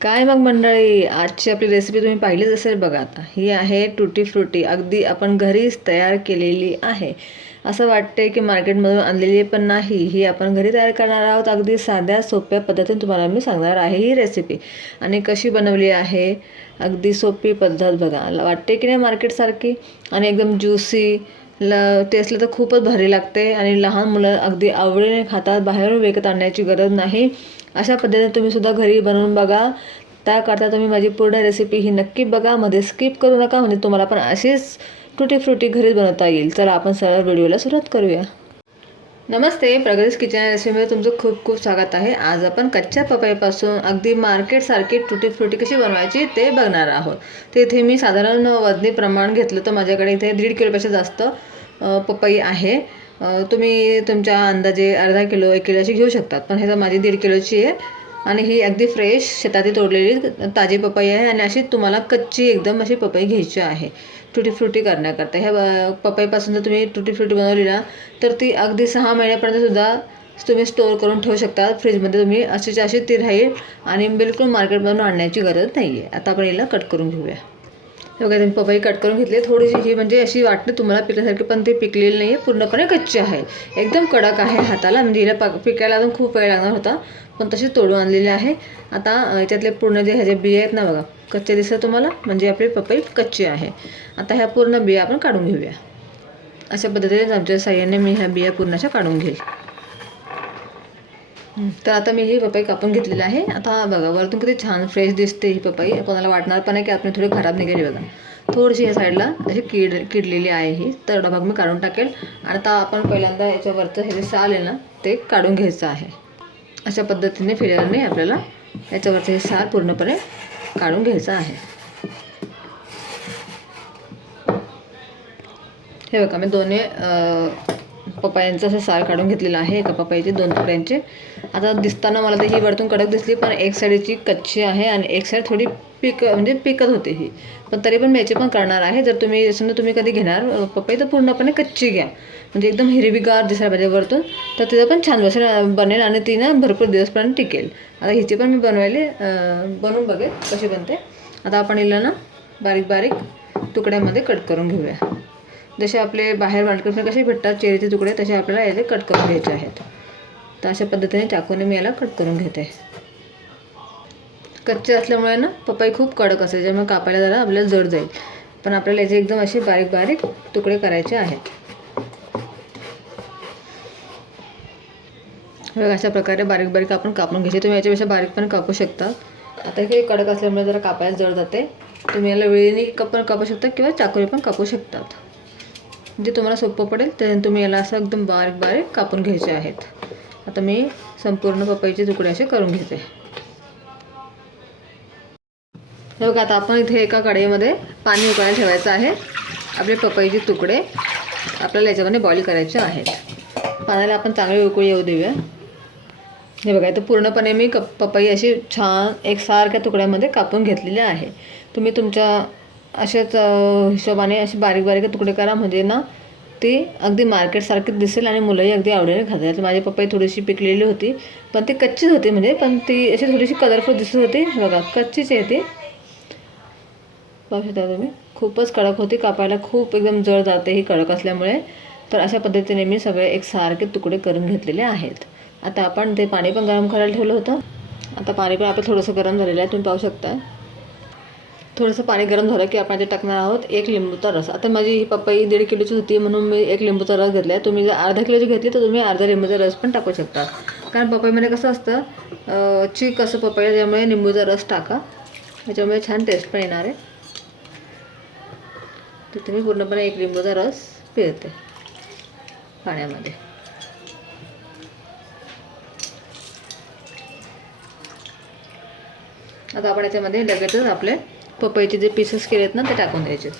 काय मग मंडळी आजची आपली रेसिपी तुम्ही पाहिलीच असेल बघा आता. ही आहे टुटी फ्रुटी अगदी आपण घरीच तयार केलेली आहे. असं वाटते की मार्केटमधून आणलेली पण नाही. ही आपण घरी तयार करणार आहोत. अगदी साध्या सोप्या पद्धतीने तुम्हाला मी सांगणार आहे ही रेसिपी आणि कशी बनवली आहे? अगदी सोपी पद्धत बघा. वाटते की नाही मार्केटसारखी आणि एकदम ज्युसी ल टेस्टला तर खूपच भारी लागते आणि लहान मुलं अगदी आवडीने खातात बाहेरून विकत आणण्याची गरज नाही. अशा पद्धतीने तुम्ही सुद्धा घरी बनवून बघा. त्याकरता तुम्ही माझी पूर्ण रेसिपी ही नक्की बघा. मध्ये स्किप करू नका म्हणजे तुम्हाला पण अशीच टुटी फ्रुटी घरीच बनवता येईल. चला आपण सरळ व्हिडिओला सुरुवात करूया. नमस्ते प्रगतीस किचन रेसिपीमध्ये तुमचं खूप खूप स्वागत आहे. आज आपण कच्च्या पपईपासून अगदी मार्केटसारखी टुटी फ्रुटी कशी बनवायची ते बघणार आहोत. तिथे मी साधारण वजनी प्रमाण घेतलं तर माझ्याकडे इथे दीड किलोपेक्षा जास्त पपई आहे. तुम्ही तुमच्या अंदाजे अर्धा किलो एक किलोची घेऊ शकतात. पण ह्याचा माझी दीड किलोची आहे. आणि ही अगदी फ्रेश शेतातील तोडलेली ताजी पपई आहे. आणि अशी तुम्हाला कच्ची एकदम अशी पपई घ्यायची आहे. टुटी फ्रुटी करण्याकरता. ह्या पपईपासून जर तुम्ही टुटी फ्रुटी बनवली ना तर ती अगदी सहा महिन्यापर्यंत सुद्धा तुम्ही स्टोअर करून ठेवू शकता. फ्रीजमध्ये तुम्ही अशीच्या अशी ती राहील. आणि बिलकुल मार्केटमधून आणण्याची गरज नाही आहे आता आपण हिला कट करून घेऊया. बघा तुम्ही पपई कट करून घेतली. थोडीशी ही म्हणजे अशी वाटते तुम्हाला पिकल्यासारखी पण ते पिकलेली नाही आहे पूर्णपणे कच्ची आहे. एकदम कडक आहे हाताला. म्हणजे हिला पाक पिकायला अजून खूप वेळ लागणार होता. पण तशी तोडून आणलेली आहे. आता याच्यातले पूर्ण जे ह्याचे बिया आहेत ना बघा कच्चे दिसतात तुम्हाला? म्हणजे आपली पपई कच्ची आहे. आता ह्या पूर्ण बिया आपण काढून घेऊया. अशा पद्धतीने आमच्या साह्याने मी ह्या बिया पूर्णशा काढून घेईल. तर आता मी ही पपई कापून घेतलेली आहे. आता बघा वरतून किती छान फ्रेश दिसते ही पपई. कोणाला वाटणार पण आहे की आपण थोडी खराब निघाली बघा. थोडीशी या साईडला अशी किड किडलेली आहे ही. तर एवढा भाग मी काढून टाकेल. आणि आता आपण पहिल्यांदा याच्यावरचं हे जे साल आहे ना ते काढून घ्यायचं आहे. अशा पद्धतीने फिरल्याने आपल्याला याच्यावरचं हे साल पूर्णपणे काढून घ्यायचं आहे. हे बघा मी दोन्ही पपयांचं असं सार काढून घेतलेलं आहे एका पपईचे दोन तुकड्यांचे आता दिसताना मला तर ही वरतून कडक दिसली पण एक साईडची कच्ची आहे आणि एक साईड थोडी पिक म्हणजे पिकत होते ही. पण तरी पण मी याची पण करणार आहे. जर तुम्ही समजा तुम्ही कधी घेणार पपई तर पूर्णपणे कच्ची घ्या. म्हणजे एकदम हिरवीगार दिसायला पाहिजे वरतून तर तिथं पण छान बसेल बनेल आणि ती ना भरपूर दिवसपर्यंत टिकेल. आता हिची पण मी बनवायली बनवून बघेल कशी बनते. आता आपण हिला ना बारीक बारीक तुकड्यामध्ये कट करून घेऊया. जसे आपले बाहेर मार्केटमध्ये कसे भेटतात चेरीचे तुकडे तसे आपल्याला याचे कट करून घ्यायचे आहेत. तर अशा पद्धतीने चाकूने मी याला कट करून घेते. कच्चे असल्यामुळे ना पपई खूप कडक असते ज्यामुळे कापायला जरा आपल्याला जड जाईल. पण आपल्याला याचे एकदम असे बारीक बारीक तुकडे करायचे आहेत. बघा अशा प्रकारे बारीक बारीक आपण कापून घ्यायचे. तुम्ही याच्यापेक्षा बारीक पण कापू शकता. आता हे कडक असल्यामुळे जरा कापायला जड जाते. तुम्ही याला वेळीने पण कापू शकता किंवा चाकूने पण कापू शकतात. जे तुम्हाला सोपं पडेल ते तुम्ही याला असं एकदम बारीक बारीक कापून घ्यायचे आहेत. आता मी संपूर्ण पपईचे तुकडे असे करून घेते. हे बघा आता आपण इथे एका कढईमध्ये पाणी उकळायला ठेवायचं आहे. आपले पपईचे तुकडे आपल्याला याच्यामध्ये बॉईल करायचे आहेत. पाण्याला आपण चांगली उकळी येऊ देऊया. हे बघा इथं पूर्णपणे मी कप पपई अशी छान एकसारख्या तुकड्यामध्ये कापून घेतलेली आहे. तुम्ही तुमच्या अशाच हिशोबाने असे बारीक बारीक तुकडे करा. म्हणजे ना ती अगदी मार्केटसारखीच दिसेल आणि मुलंही अगदी आवडीने खातात. म्हणजे माझी पप्पाही थोडीशी पिकलेली होती पण ती कच्चीच होती म्हणजे पण ती अशी थोडीशी कलरफुल दिसत होती. बघा कच्चीच आहे ती. पाहू शकता तुम्ही? खूपच कडक होती. कापायला खूप एकदम जळ जाते ही कडक असल्यामुळे. तर अशा पद्धतीने मी सगळे एक सारखे तुकडे करून घेतलेले आहेत. आता आपण ते पाणी पण गरम करायला ठेवलं होतं. आता पाणी पण आपलं थोडंसं गरम झालेलं आहे. तुम्ही पाहू शकता. थोडंसं पाणी गरम झालं की आपण ते टाकणार आहोत. एक लिंबूचा रस. आता माझी ही पपई दीड किलोची होती म्हणून मी एक लिंबूचा रस घेतला आहे तुम्ही जर अर्धा किलोची घेतली तर तुम्ही अर्धा लिंबूचा रस पण टाकू शकता. कारण पपईमध्ये कसं असतं चिक चीक असं पपई त्यामुळे लिंबूचा रस टाका. त्याच्यामुळे छान टेस्ट पण येणार आहे. तर मी पूर्णपणे एक लिंबूचा रस पिळते पाण्यामध्ये. आता आपण याच्यामध्ये लगेचच आपले पपईचे जे पीसेस केलेत ना ते टाकून द्यायचे.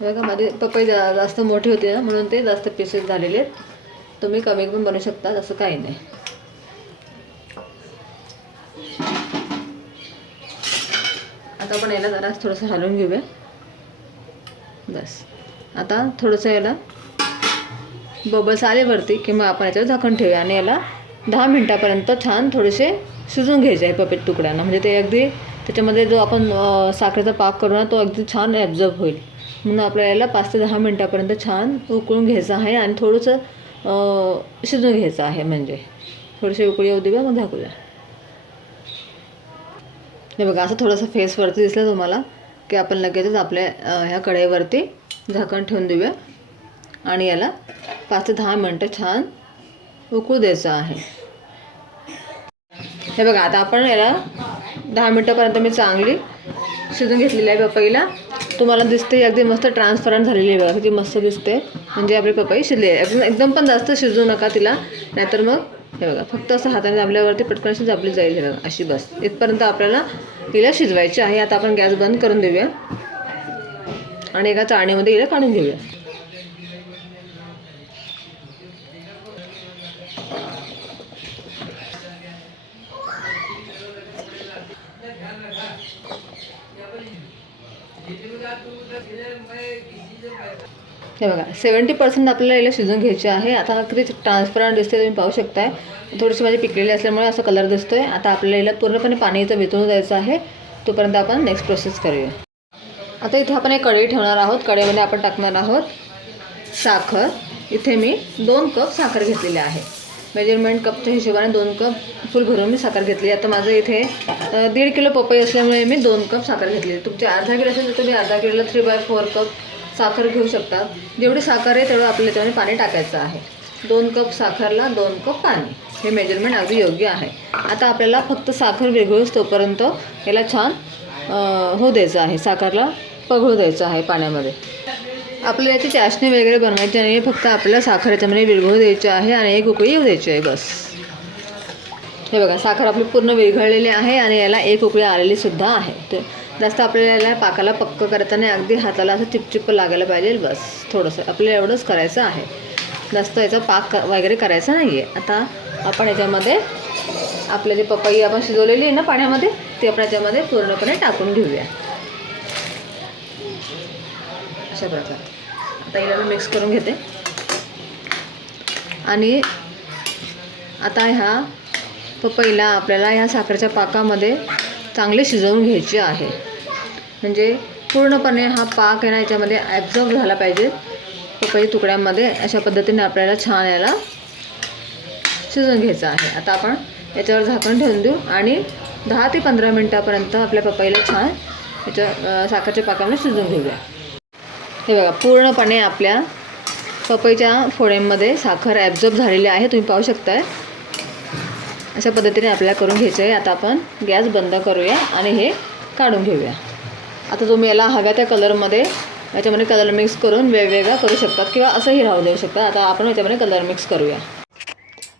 बघा माझे पपई जा- जास्त मोठी होती ना म्हणून ते जास्त पीसेस झालेले आहेत. तुम्ही कमी पण बनवू शकता असं काही नाही. आता आपण याला जरा थोडंसं हलवून घेऊया. बस. आता थोडंसं याला बबल्स आले वरती किंवा आपण याच्यावर झाकण ठेवूया आणि याला दहा मिनटापर्यंत छान थोडेसे शिजून घ्यायचे आहे पपेट तुकड्यांना. म्हणजे ते अगदी त्याच्यामध्ये जो आपण साखरेचा पाक करू ना तो अगदी छान ॲब्झॉर्ब होईल. म्हणून आपल्याला याला पाच ते दहा मिनटापर्यंत छान उकळून घ्यायचं आहे आणि थोडंसं शिजून घ्यायचं आहे म्हणजे. थोडेसे उकळी येऊ देऊया मग झाकूया. हे बघा असं थोडंसं फेसवरती दिसलं तुम्हाला की आपण लगेचच आपल्या ह्या कढईवरती झाकण ठेवून देऊया. आणि याला पाच ते दहा मिनटं छान उकळू द्यायचं आहे. हे बघा आता आपण याला दहा मिनटापर्यंत मी चांगली शिजून घेतलेली आहे पपईला. तुम्हाला दिसते अगदी मस्त ट्रान्सपरंट झालेली आहे बघा किती मस्त दिसते. म्हणजे आपली पपई शिजली आहे. एकदम एकदम पण जास्त शिजू नका तिला नाहीतर मग हे बघा फक्त असं हाताने दाबल्यावरती पटकन अशी जाईल. हे बघा अशी बस. इथपर्यंत आपल्याला तिला शिजवायची आहे. आता आपण गॅस बंद करून देऊया. आणि एका चाळणीमध्ये हिला काढून घेऊया. हे बघा सेवन्टी पर्सेंट आपल्याला याला शिजून घ्यायचे आहे. आता अगदी ट्रान्सपरंट दिसते तुम्ही पाहू शकताय. थोडीशी माझी पिकलेली असल्यामुळे असं कलर दिसतोय. आता आपल्याला याला पूर्णपणे पाणी इथं वितळून द्यायचं आहे. तोपर्यंत आपण नेक्स्ट प्रोसेस करूया. आता इथे आपण एक कढई ठेवणार आहोत. कढईमध्ये आपण टाकणार आहोत साखर. इथे मी दोन कप साखर घेतलेली आहे. मेजरमेंट कपच्या हिशोबाने दोन कप फुल भरून मी साखर घेतली आता माझं इथे दीड किलो पपई असल्यामुळे मी दोन कप साखर घेतली तुमची अर्धा किलो असेल तर तुम्ही अर्धा किलोला थ्री बाय फोर कप साखर घेऊ शकता. जेवढी साखर आहे तेवढं आपल्याला त्यामध्ये पाणी टाकायचं आहे. दोन कप साखरला दोन कप पाणी. हे मेजरमेंट अगदी योग्य आहे. आता आपल्याला फक्त साखर वेगळीच तोपर्यंत याला छान होऊ द्यायचं आहे. साखरला पगळू द्यायचं आहे पाण्यामध्ये. आपल्याला याची चाशणी वगैरे बनवायची नाही फक्त आपल्याला साखर याच्यामध्ये विरघळू द्यायची आहे आणि एक उकळी येऊ द्यायची आहे बस. हे बघा साखर आपली पूर्ण विरघळलेली आहे आणि याला एक उकळी आलेली सुद्धा आहे. तर जास्त आपल्याला याला पाकाला पक्क करताना अगदी हाताला असं चिपचिप लागायला पाहिजे बस. थोडंसं आपल्याला एवढंच करायचं आहे. जास्त याचा पाक वगैरे करायचा नाही आहे आता आपण याच्यामध्ये आपले जे पपई आपण शिजवलेली आहे ना पाण्यामध्ये ती आपण याच्यामध्ये पूर्णपणे टाकून घेऊया. अशा प्रकारे. आता हिला मी मिक्स करून घेते. आणि आता ह्या पपईला आपल्याला ह्या साखरेच्या पाकामध्ये चांगले शिजवून घ्यायचे आहे. म्हणजे पूर्णपणे हा पाक आहे ना याच्यामध्ये ॲब्झॉर्ब झाला पाहिजे. पपई तुकड्यामध्ये अशा पद्धतीने आपल्याला छान याला शिजवून घ्यायचं आहे. आता आपण याच्यावर झाकण ठेवून देऊ आणि दहा ते पंधरा मिनटापर्यंत आपल्या पपईला छान याच्या साखरेच्या साखरच्या पाकामध्ये शिजवून घेऊया. हे बघा पूर्णपणे आपल्या पपईच्या फोड्यांमध्ये साखर ॲब्झॉर्ब झालेली आहे. तुम्ही पाहू शकताय. अशा पद्धतीने आपल्याला करून घ्यायचं आहे. आता आपण गॅस बंद करूया आणि हे काढून घेऊया. आता तुम्ही याला हव्या त्या कलरमध्ये याच्यामध्ये कलर मिक्स करून वेगवेगळा करू शकतात किंवा असंही राहू देऊ शकतात. आता आपण याच्यामध्ये कलर मिक्स करूया.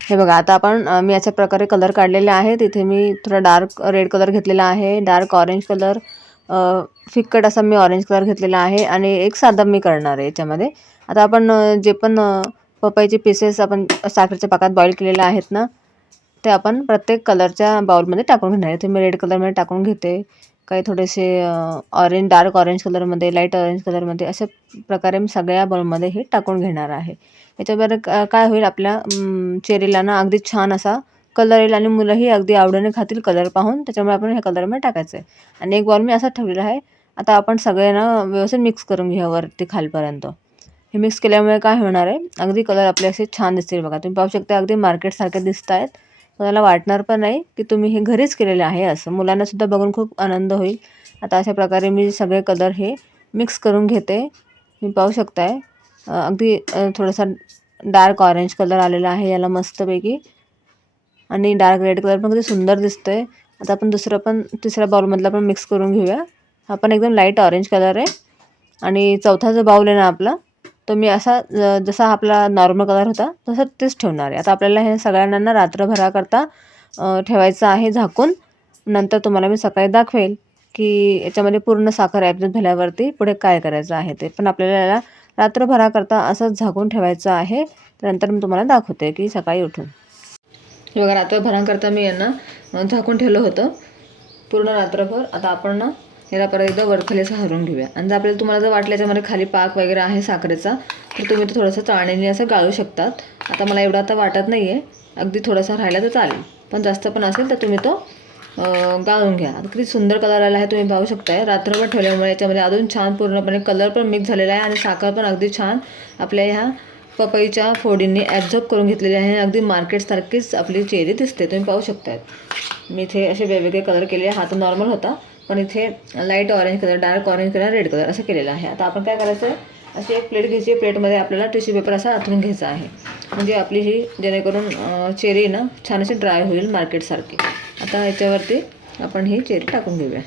हे बघा आता आपण मी अशा प्रकारे कलर काढलेले आहेत. इथे मी थोडा डार्क रेड कलर घेतलेला आहे. डार्क ऑरेंज कलर फिक्कट असा मी ऑरेंज कलर घेतलेला आहे आणि एक साधा मी करणार आहे याच्यामध्ये. आता आपण जे पण पपईचे पीसेस आपण साखरेच्या पाकात बॉईल केलेले आहेत ना ते आपण प्रत्येक कलरच्या बाउलमध्ये टाकून घेणार आहे. ते मी रेड कलरमध्ये टाकून घेते. काही थोडेसे ऑरेंज डार्क ऑरेंज कलरमध्ये लाइट ऑरेंज कलरमध्ये अशा प्रकारे मी सगळ्या बाउलमध्ये हे टाकून घेणार आहे. याच्याबरोबर काय होईल आपल्या चेरीला ना अगदी छान असा कलर येईल आणि मुलंही अगदी आवडीने खातील कलर पाहून त्याच्यामुळे आपण ह्या कलरमध्ये टाकायचं आहे. आणि एक बॉल मी असा ठेवलेला आहे आता आपण सगळ्यांना व्यवस्थित मिक्स करून घ्या वरती खालपर्यंत. हे मिक्स केल्यामुळे काय होणार आहे अगदी कलर आपले असे छान दिसतील बघा. तुम्ही पाहू शकता अगदी मार्केटसारखे दिसत आहेत कोणाला वाटणार पण नाही की तुम्ही हे घरीच केलेले आहे असं. मुलांनासुद्धा बघून खूप आनंद होईल. आता अशा प्रकारे मी सगळे कलर हे मिक्स करून घेते. तुम्ही पाहू शकताय. अगदी थोडासा डार्क ऑरेंज कलर आलेला आहे याला मस्तपैकी आणि डार्क रेड कलर पण किती सुंदर दिसतोय. आता आपण दुसरं पण तिसऱ्या बाउलमधला पण मिक्स करून घेऊया. हा पण एकदम लाइट ऑरेंज कलर आहे. आणि चौथा जो बाउल आहे ना आपला तो मी असा ज- जसा आपला नॉर्मल कलर होता तसं तेच ठेवणार आहे. आता आपल्याला हे सगळ्यांना ना रात्रभराकरता ठेवायचं आहे झाकून. नंतर तुम्हाला मी सकाळी दाखवेल की याच्यामध्ये पूर्ण साखर ॲब्झॉर्ब झाल्यावरती पुढे काय करायचं आहे ते. पण आपल्याला याला रात्रभराकरता असंच झाकून ठेवायचं आहे. नंतर मी तुम्हाला दाखवते की सकाळी उठून. बघा रात्रभरांकरता मी यांना झाकून ठेवलं होतं. पूर्ण रात्रभर. आता आपण ना याला परत एकदा वरखाली असं हरून घेऊया. आणि जर आपल्याला तुम्हाला जर वाटलं याच्यामध्ये खाली पाक वगैरे आहे साखरेचा तर तुम्ही तो थोडंसं चाळणीने असं गाळू शकतात. आता मला एवढं आता वाटत नाही आहे अगदी थोडासा राहिला तर चालेल. पण जास्त पण असेल तर तुम्ही तो गाळून घ्या. आता किती सुंदर कलर आला आहे तुम्ही पाहू शकताय. रात्रभर ठेवल्यामुळे याच्यामध्ये अजून छान पूर्णपणे कलर पण मिक्स झालेला आहे आणि साखर पण अगदी छान आपल्या ह्या पपईच्या फोडींनी ॲब्झॉर्ब करून घेतलेली आहे अगदी मार्केटसारखीच आपली चेरी दिसते. तुम्ही पाहू शकतात मी इथे असे वेगवेगळे कलर केले हा तर नॉर्मल होता पण इथे light orange colour dark orange colour red colour असं केलेलं आहे. आता आपण काय करायचं आहे अशी एक प्लेट घ्यायची. प्लेटमध्ये आपल्याला टिश्यू पेपर असा आथरून घ्यायचा आहे. म्हणजे आपली ही जेणेकरून चेरी ना छान अशी ड्राय होईल मार्केटसारखी. आता याच्यावरती आपण ही चेरी टाकून घेऊया.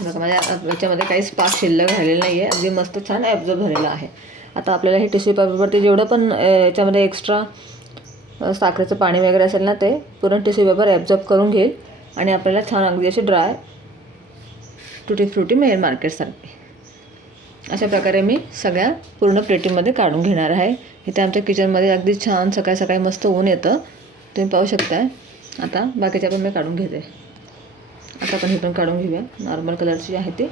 बघा माझ्या याच्यामध्ये काही स्पार्क शिल्लक राहिलेलं नाही आहे अगदी मस्त छान ॲब्झॉर्ब झालेलं आहे. आता आपल्याला हे टिश्यू पेपरवरती जेवढं पण याच्यामध्ये एक्स्ट्रा साखरेचं पाणी वगैरे असेल ना ते पूर्ण टिश्यू पेपर ॲब्झॉर्ब करून घेईल आणि आपल्याला छान अगदी अशी ड्राय टुटी फ्रुटी मिळेल मार्केटसारखी अशा प्रकारे मी सगळ्या पूर्ण प्लेटीमध्ये काढून घेणार आहे. इथे आमच्या किचनमध्ये अगदी छान सकाळी सकाळी मस्त ऊन येतं. तुम्ही पाहू शकताय. आता बाकीच्या पण मी काढून घेते. आता पण ही पण काढून घेऊया. नॉर्मल कलरची आहे ती.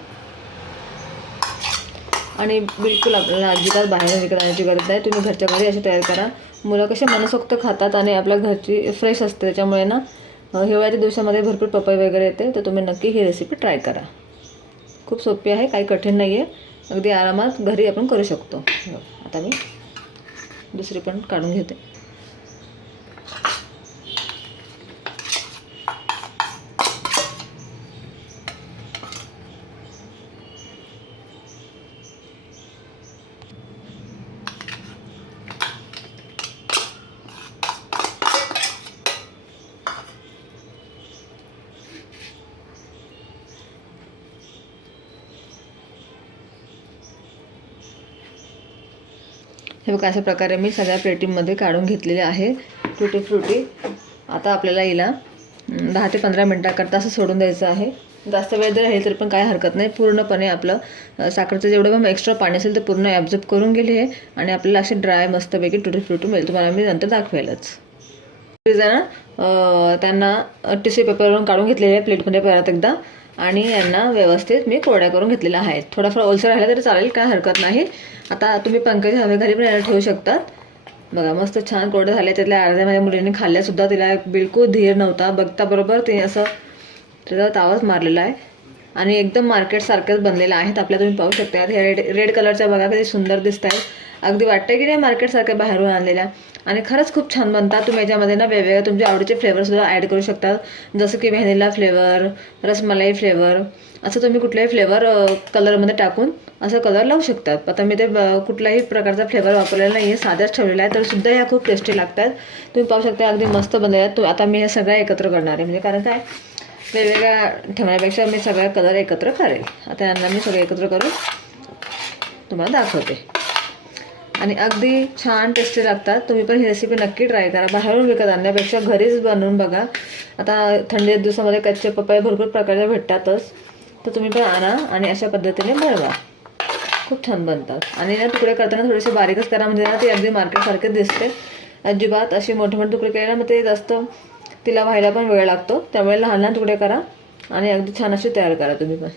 आणि बिलकुल आपल्याला अजिबात बाहेर विकत गरज नाही. तुम्ही घरच्या घरी अशी तयार करा. मुलं कसे मनसोक्त खातात आणि आपल्या घरची फ्रेश असते. त्याच्यामुळे ना हिवाळ्याच्या दिवसामध्ये भरपूर पपई वगैरे येते. तर तुम्ही नक्की ही रेसिपी ट्राय करा. खूप सोपी आहे काही कठीण नाही आहे अगदी आरामात घरी आपण करू शकतो. आता मी दुसरी पण काढून घेते. हे बघा अशा प्रकारे मी सगळ्या प्लेटीमध्ये काढून घेतलेले आहे. Fruity fruity. आता आपल्याला हिला दहा ते पंधरा मिनटाकरता असं सोडून द्यायचं आहे. जास्त वेळ जर राहील तरी पण काय हरकत नाही. पूर्णपणे आपलं साखरचं साखरेचं जेवढं पण एक्स्ट्रा पाणी असेल ते पूर्ण ॲब्झॉर्ब करून गेले आहे. आणि आपल्याला असे ड्राय मस्तपैकी टुटी फ्रुटी मिळेल. तुम्हाला मी नंतर दाखवेलच. जण त्यांना टिश्यू पेपरवरून काढून घेतलेले आहे. प्लेटमध्ये परत एकदा. आणि यांना व्यवस्थित मी कोरड्या करून घेतलेल्या आहेत. थोडाफार ओलसर राहिला तरी चालेल काय हरकत नाही. आता तुम्ही पंकज हवेखाली पण यायला ठेवू शकतात. बघा मस्त छान कोरड्या झाले. त्यातल्या अर्ध्या माझ्या मुलीने खाल्ल्यासुद्धा तिला बिलकुल धीर नव्हता. बघता बरोबर तिने असं त्याचा तावाच मारलेला आहे. आणि एकदम मार्केटसारखंच बनलेलं आहेत आपल्या तुम्ही पाहू शकता. हे रेड रेड कलरच्या बघा किती सुंदर दिसत आहेत अगदी वाटतं की नाही मार्केटसारख्या बाहेरून आणलेल्या. आणि खरंच खूप छान बनतात. तुम्ही याच्यामध्ये ना वेगवेगळ्या तुमचे आवडीचे फ्लेवरसुद्धा ॲड करू शकता. जसं की व्हॅनिला फ्लेवर रसमलाई फ्लेवर असं तुम्ही कुठल्याही फ्लेवर कलरमध्ये टाकून असं कलर लावू शकतात आता मी ते अ, कुठल्याही प्रकारचा फ्लेवर वापरलेला नाही आहे साध्याच ठेवलेला आहे तर सुद्धा ह्या खूप टेस्टी लागतात. तुम्ही पाहू शकता अगदी मस्त बनलेल्या तू तो आता मी हे सगळ्या एकत्र करणार आहे. म्हणजे कारण काय? वेगवेगळ्या ठेवण्यापेक्षा मी सगळ्या कलर एकत्र करेल. आता यांना मी सगळे एकत्र करून तुम्हाला दाखवते. आणि अगदी छान टेस्टी लागतात. तुम्ही पण ही रेसिपी नक्की ट्राय करा. बाहेरून विकत आणण्यापेक्षा घरीच बनवून बघा. आता थंडी दिवसामध्ये कच्चे पपया भरपूर प्रकारचे भेटतातच. तर तुम्ही पण आणा आणि अशा पद्धतीने बनवा. खूप छान बनतात. आणि ना तुकडे करताना थोडेसे बारीकच करा. म्हणजे ना ते अगदी मार्केटसारखे दिसते. अजिबात असे मोठे मोठे तुकडे केले ना मग ते जास्त तिला व्हायला पण वेळ लागतो. त्यामुळे लहान लहान तुकडे करा आणि अगदी छान असे तयार करा तुम्ही पण.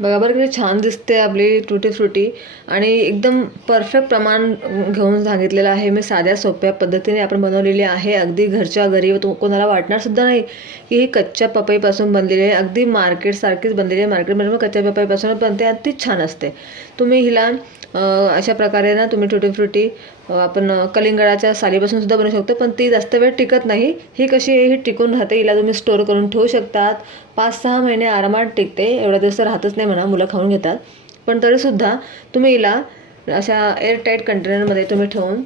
बघा बरं किती छान दिसते आपली तुटी फ्रुटी. आणि एकदम परफेक्ट प्रमाण घेऊन सांगितलेलं आहे. मी साध्या सोप्या पद्धतीने आपण बनवलेली आहे. अगदी घरच्या घरी तो कोणाला वाटणारसुद्धा नाही की ही कच्च्या पपईपासून बनलेली आहे. अगदी मार्केटसारखीच बनलेली आहे. मार्केटमध्ये पण कच्च्या पपईपासून बनते अगदीच छान असते. तुम्ही हिला अशा प्रकारे ना तुम्ही टुटी फ्रुटी आपण कलिंगडाच्या सालीपासून सुद्धा बनवू शकतो पण ती जास्त वेळ टिकत नाही. ही कशी आहे, ही टिकून राहते हिला तुम्ही स्टोअर करून ठेवू शकतात. पाच सहा महिने आरामात टिकते एवढ्या दिवस राहतच नाही म्हणा मुलं खाऊन घेतात. पण तरीसुद्धा तुम्ही हिला अशा एअरटाईट कंटेनरमध्ये तुम्ही ठेवून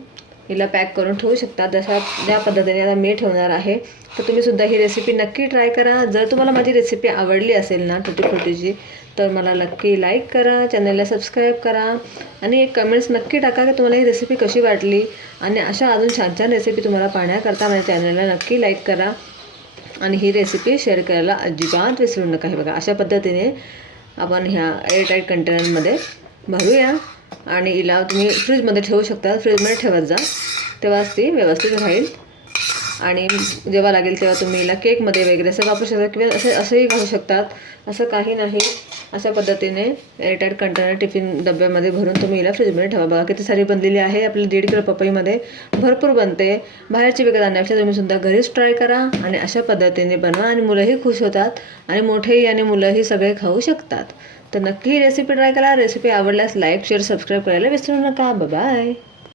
हिला पॅक करून ठेवू शकता. जशा ज्या पद्धतीने आता मी ठेवणार आहे तर तुम्ही सुद्धा ही रेसिपी नक्की ट्राय करा. जर तुम्हाला माझी रेसिपी आवडली असेल ना टुटी फ्रुटीची तर मला नक्की लाईक करा चॅनलला सबस्क्राईब करा आणि एक कमेंट्स नक्की टाका की तुम्हाला ही रेसिपी कशी वाटली. आणि अशा अजून छान छान रेसिपी तुम्हाला पाहण्याकरता माझ्या चॅनलला नक्की लाईक करा. आणि ही रेसिपी शेअर करायला अजिबात विसरू नका. हे बघा अशा पद्धतीने आपण ह्या एअरटाईट कंटेनरमध्ये भरूया. आणि हिला तुम्ही फ्रीजमध्ये ठेवू शकता. फ्रीजमध्ये ठेवत जा. तेव्हाच ती व्यवस्थित राहील. आणि जेव्हा लागेल तेव्हा तुम्ही हिला केकमध्ये वगैरे असं वापरू शकता किंवा असं असंही घालू शकतात. असं काही नाही. अशा पद्धतीने एअरटाईट कंटेनर टिफिन डब्यामध्ये भरून तुम्ही हिला फ्रीजमध्ये ठेवा. बघा किती सारी बनलेली आहे. आपली दीड किलो पपईमध्ये भरपूर बनते. बाहेरची विकत आणण्यापेक्षा तुम्ही सुद्धा घरीच ट्राय करा आणि अशा पद्धतीने बनवा आणि मुलंही खुश होतात आणि मोठेही आणि मुलंही सगळे खाऊ शकतात. तर नक्की ही रेसिपी ट्राय करा. रेसिपी आवडल्यास लाईक शेअर सबस्क्राईब करायला विसरू नका. बाय